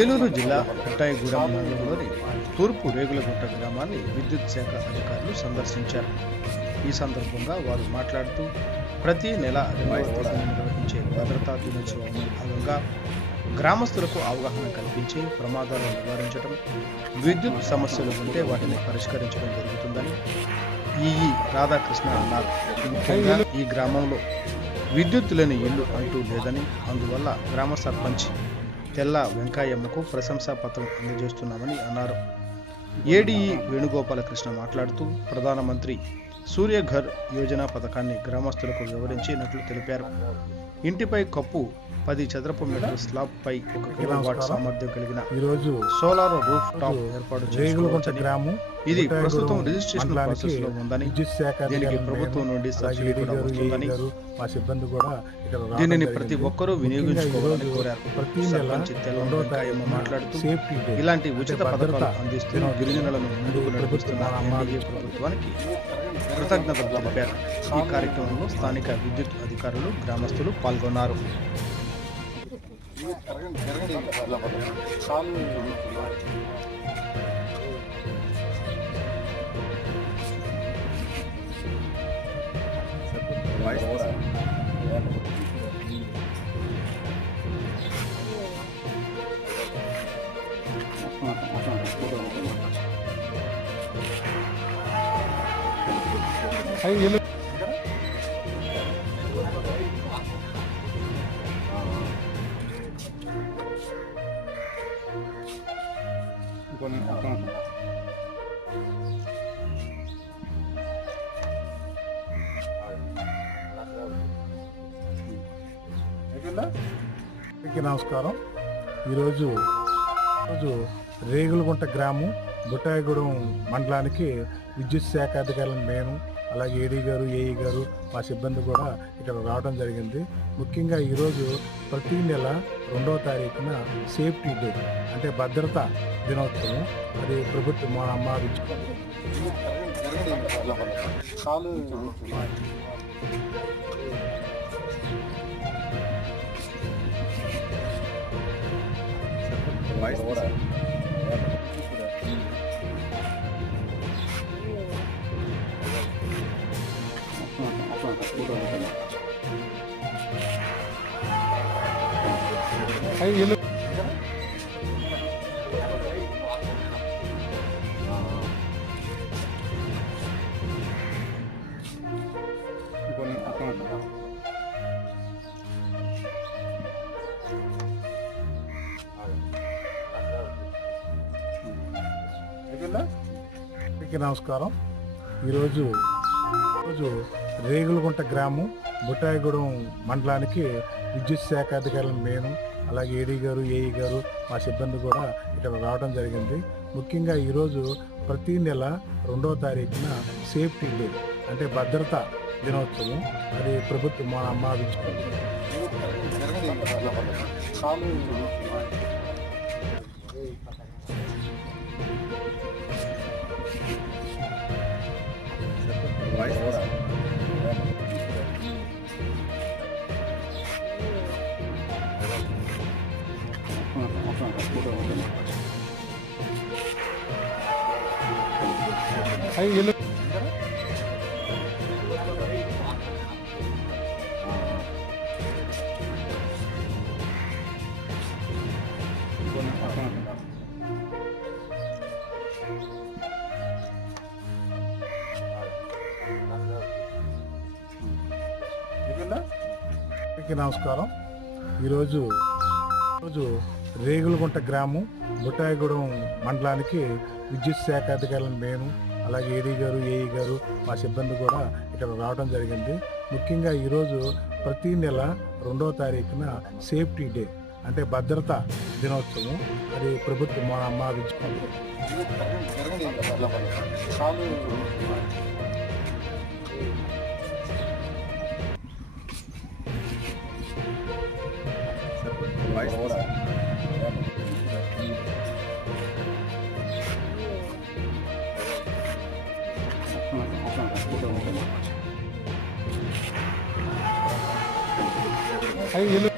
ఏలూరు జిల్లా పుట్టాయిగూడెం మండలంలోని తూర్పు రేగులగుట్ట గ్రామాన్ని విద్యుత్ శాఖ అధికారులు సందర్శించారు. ఈ సందర్భంగా వారు మాట్లాడుతూ ప్రతి నెల 2వ తేదీన నిర్వహించే భద్రతా దినోత్సవంలో భాగంగా గ్రామస్తులకు అవగాహన కల్పించి ప్రమాదాలను నివారించడం, విద్యుత్ సమస్యలు ఉంటే వాటిని పరిష్కరించడం జరుగుతుందని ఈఈ రాధాకృష్ణ అన్నారు. ముఖ్యంగా ఈ గ్రామంలో విద్యుత్ లేని ఇల్లు అంటూ లేదని, అందువల్ల గ్రామ సర్పంచ్ తెల్ల వెంకయ్యమ్మకు ప్రశంసా పత్రం అందజేస్తున్నామని అన్నారు. ఏడీఈ వేణుగోపాలకృష్ణ మాట్లాడుతూ ప్రధానమంత్రి సూర్యఘర్ యోజన పథకాన్ని గ్రామస్తులకు వివరించినట్లు తెలిపారు. ఇంటిపై కప్పు 10 చదరపు మీటర్ల స్లాబ్ పై 1 కిలోవాట్ సామర్థ్యం కలిగిన సోలార్ రూఫ్ టాప్ ఏర్పాటు చేసుకోవచ్చని, ఇది ప్రస్తుతం రిజిస్ట్రేషన్ ప్రాసెస్ లో ఉందని, దీనికి ప్రభుత్వం నుండి సబ్సిడీ కూడా వస్తుందని, దీనిని ప్రతి ఒక్కరూ వినియోగించుకోవాలని కోరారు. సర్పంచ్ తెల్ల వెంకయ్యమ్మ మాట్లాడుతూ ఇలాంటి ఉచిత పథకాలు అందిస్తూ గిరిజనులను ముందుకు నడిపిస్తున్న ఎన్డీఏ ప్రభుత్వానికి కృతజ్ఞతలు తెలిపారు. ఈ కార్యక్రమంలో స్థానిక విద్యుత్ అధికారులు, గ్రామస్తులు పాల్గొన్నారు. నమస్కారం. ఈరోజు రేగులగుంట గ్రామం బుట్టాయిగూడెం మండలానికి విద్యుత్ శాఖ అధికారులను నేను, అలాగే ఏడీ గారు, ఏఈ గారు, మా సిబ్బంది కూడా ఇక్కడ రావడం జరిగింది. ముఖ్యంగా ఈరోజు ప్రతి నెల 2వ తారీఖున సేఫ్టీ డే అంటే భద్రతా దినోత్సవం. అది ప్రభుత్వం మా అమ్మ నమస్కారం. ఈరోజు రేగులగుంట గ్రామం బుట్టాయిగూడెం మండలానికి విద్యుత్ శాఖ అధికారులను నేను, అలాగే ఏడీ గారు, ఏఈ గారు, మా సిబ్బంది కూడా ఇక్కడ రావడం జరిగింది. ముఖ్యంగా ఈరోజు ప్రతి నెల 2వ తారీఖున సేఫ్టీ డే అంటే భద్రతా దినోత్సవం. అది ప్రభుత్వం మా అమ్మ నమస్కారం. ఈరోజు రేగులగుంట గ్రామం బుట్టాయిగూడెం మండలానికి విద్యుత్ శాఖ అధికారులను నేను, అలాగే ఏడీ గారు, ఏఈ గారు, మా సిబ్బంది కూడా ఇక్కడ రావడం జరిగింది. ముఖ్యంగా ఈరోజు ప్రతి నెల 2వ తారీఖున సేఫ్టీ డే అంటే భద్రతా దినోత్సవం. అది ప్రభుత్వం మా అమ్మ Hey,